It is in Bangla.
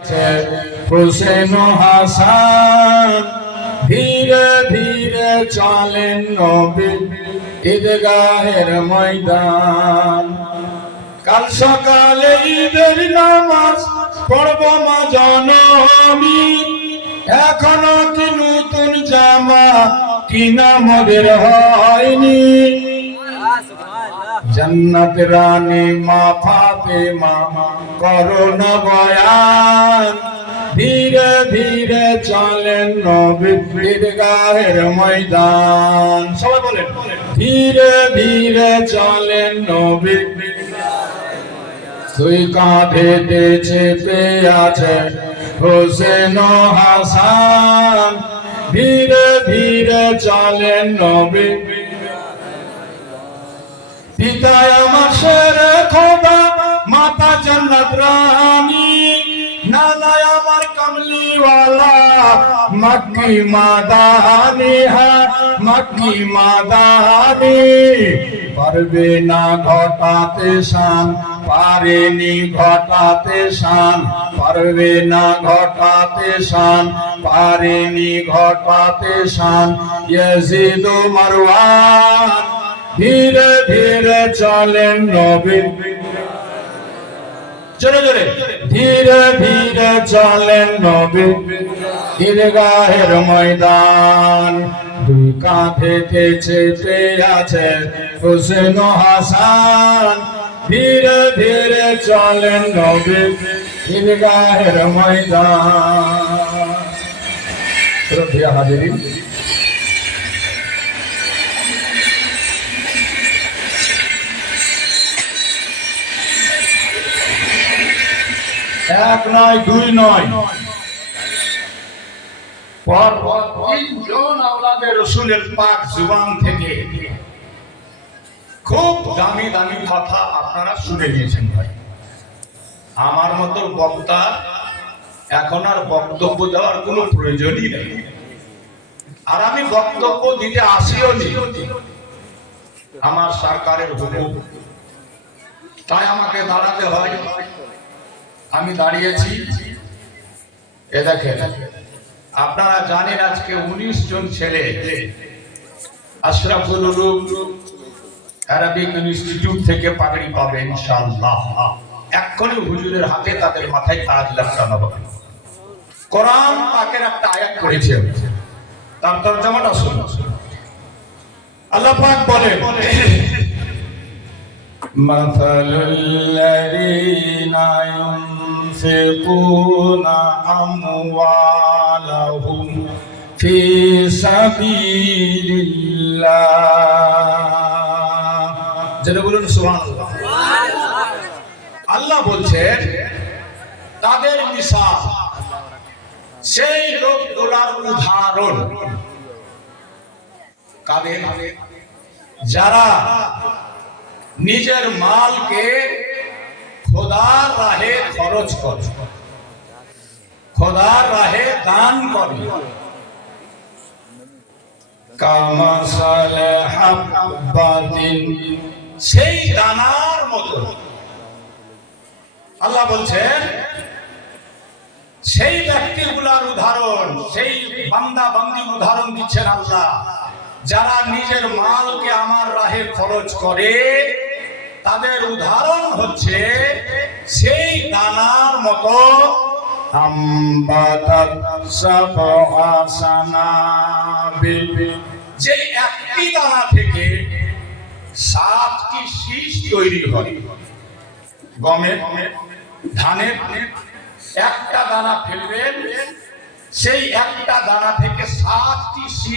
হোসেন হাসান ধীরে ধীরে চলেন নবী ঈদগাহের ময়দান। কাল সকালে ঈদের নামাজ পড়ব মা জননী, এখনো কি নতুন জামা কিনা মোদের হয়নি। জান্নাত রানী মা ফাতেমা করোনা বয়ান, ধীরে ধীরে চলেন নবী ঈদগাহের ময়দান। সবাই বলেন ধীরে ধীরে চলেন নবী। তুই কাঁধেতে চেপে আছে হোসেন হাসান, ধীরে ধীরে চলেন নবী। পিতায় আমার শেরে খোদা মাতা জান্নাত রানী, নানায় আমার কমলিওয়ালা মক্কি মাদানি, মক্কি মাদানি। পারবে না ঘটাতে শান, পারেনি ঘটাতে শান, পারবে না ঘটাতে শান, পারেনি ঘটাতে শান ইয়াজিদ ও মারওয়ান। ধীরে ধীরে চলেন নবী, জোরে জোরে ধীরে ধীরে চলেন নবী ঈদগাহের ময়দান। দুই কাঁধেতে চেপে আছে হোসেন হাসান, ধীরে ধীরে চলেন নবী ঈদগাহের ময়দান। শ্রদ্ধেয় হাজিরিন, এক নয় দুই নয়, পরপর তিনজন আওলাদে রাসূলের পাক জুবান থেকে খুব দামি দামি কথা আপনারা শুনে নিয়েছেন। ভাই আমার মতো বক্তা এখন আর বক্তব্য দেওয়ার কোনো প্রয়োজনই নেই, আর আমি বক্তব্য দিতে আসিও নি। আমার সরকারের হুকুম, তাই আমাকে দাঁড়াতে হয়। আমি দাঁড়িয়েছি। এ দেখেন, আপনারা জানেন আজকে 19 জন ছেলে আশরাফুল উলুম আরবিক ইনস্টিটিউট থেকে পাগড়ি পাবে ইনশাআল্লাহ। এক্ষুনি হুজুরের হাতে তাদের মাথায় তাজ লাগানো হবে। কোরআন পাকের একটা আয়াত পড়েছে, তার তরজমাটা শুনুন। আল্লাহ পাক বলেন, মাসালুল্লাযীনা ইউনফিকুনা আমওয়ালাহুম ফি সাবিলিল্লাহ। যেটা বলুন সুবহানাল্লাহ। আল্লাহ বলছেন তাদের মিসাল, সেই লোকগুলার উদাহরণ কাদের? যারা নিজের মালকে খোদার রাহে খরচ করে, খোদার রাহে দান করে। কামাসালে হাব্বাতিন, সেই দানার মতো। আল্লাহ বলছেন সেই ব্যক্তিগুলার উদাহরণ, সেই বান্দা বান্দির উদাহরণ দিচ্ছেন আল্লাহ, যারা নিজের মালকে আমার রাহে খরচ করে। তাদের উদাহরণ হচ্ছে সেই দানার মতো, যে একটি দানা থেকে 7টি শীষ তৈরি হয়। গমের, ধানের একটা দানা ফেলবেন, সেই একটা দানা থেকে 7টি শীষ